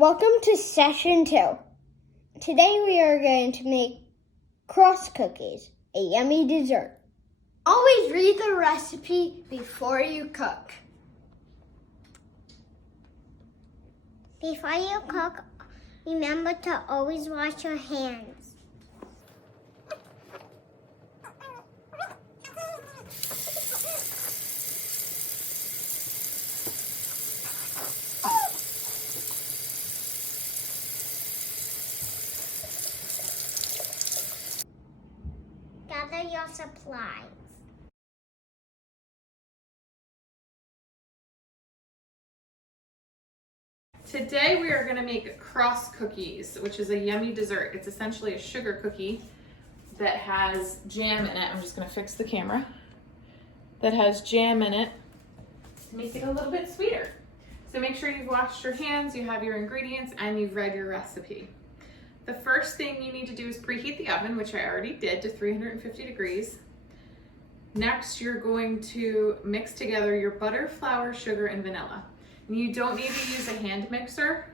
Welcome to session 2. Today we are going to make cross cookies, a yummy dessert. Always read the recipe before you cook. Before you cook, remember to always wash your hands. Gather your supplies. Today we are going to make cross cookies, which is a yummy dessert. It's essentially a sugar cookie that has jam in it. I'm just going to fix the camera. That has jam in it to make it a little bit sweeter. So make sure you've washed your hands, you have your ingredients, and you've read your recipe. The first thing you need to do is preheat the oven, which I already did, to 350 degrees. Next, you're going to mix together your butter, flour, sugar, and vanilla. And you don't need to use a hand mixer.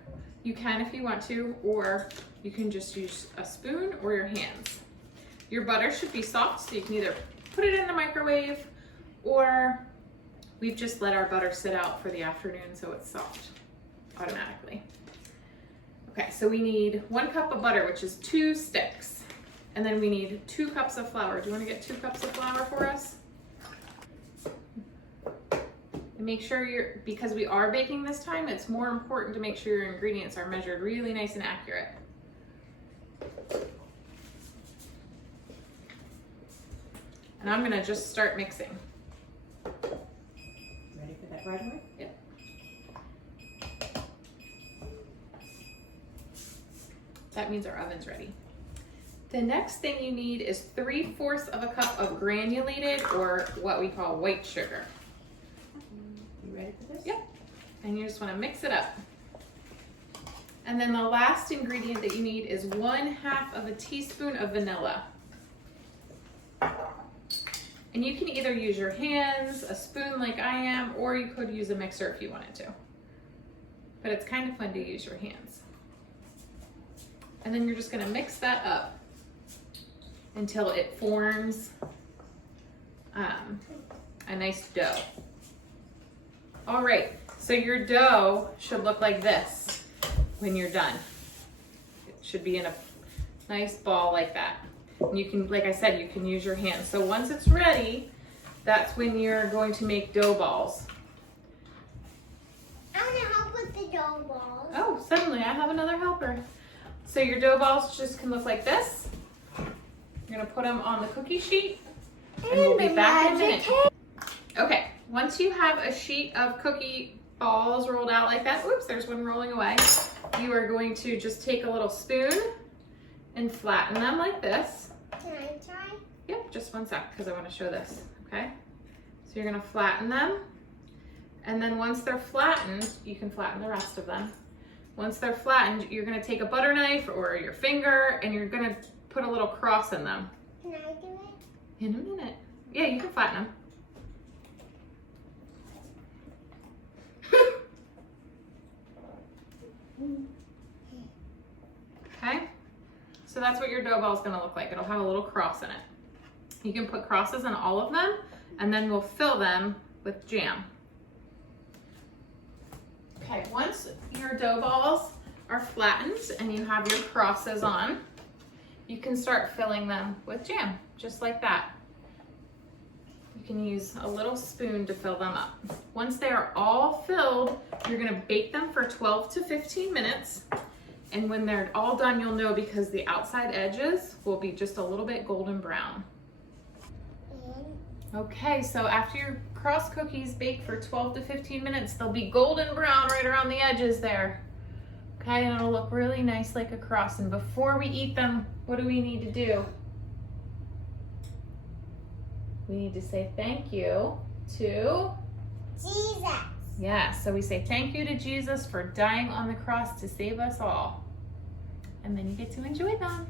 You can if you want to, or you can just use a spoon or your hands. Your butter should be soft, so you can either put it in the microwave, or we've just let our butter sit out for the afternoon so it's soft automatically. Okay, so we need 1 cup of butter, which is 2 sticks. And then we need 2 cups of flour. Do you want to get 2 cups of flour for us? And make sure because we are baking this time, it's more important to make sure your ingredients are measured really nice and accurate. And I'm gonna just start mixing. Ready for that right away? Yep. That means our oven's ready. The next thing you need is 3/4 of a cup of granulated, or what we call white sugar. You ready for this? Yep. And you just want to mix it up. And then the last ingredient that you need is 1/2 of a teaspoon of vanilla. And you can either use your hands, a spoon like I am, or you could use a mixer if you wanted to. But it's kind of fun to use your hands. And then you're just going to mix that up until it forms a nice dough. All right, so your dough should look like this when you're done. It should be in a nice ball like that. And you can, like I said, you can use your hands. So once it's ready, that's when you're going to make dough balls. I want to help with the dough balls. Oh, suddenly I have another helper. So your dough balls just can look like this. You're gonna put them on the cookie sheet, and we'll be back in a minute. Okay, once you have a sheet of cookie balls rolled out like that, oops, there's one rolling away. You are going to just take a little spoon and flatten them like this. Can I try? Yep, just 1 sec, because I want to show this, okay? So you're gonna flatten them, and then once they're flattened, you can flatten the rest of them. Once they're flattened, you're gonna take a butter knife or your finger, and you're gonna put a little cross in them. Can I do it? In a minute. Yeah, you can flatten them. Okay, so that's what your dough ball is gonna look like. It'll have a little cross in it. You can put crosses in all of them, and then we'll fill them with jam. Okay, once your dough balls are flattened and you have your crosses on, you can start filling them with jam, just like that. You can use a little spoon to fill them up. Once they are all filled, you're gonna bake them for 12 to 15 minutes. And when they're all done, you'll know because the outside edges will be just a little bit golden brown. Okay, so after your cross cookies bake for 12 to 15 minutes, they'll be golden brown right around the edges there. Okay, and it'll look really nice like a cross. And before we eat them, what do we need to do? We need to say thank you to Jesus. Yeah, so we say thank you to Jesus for dying on the cross to save us all. And then you get to enjoy them.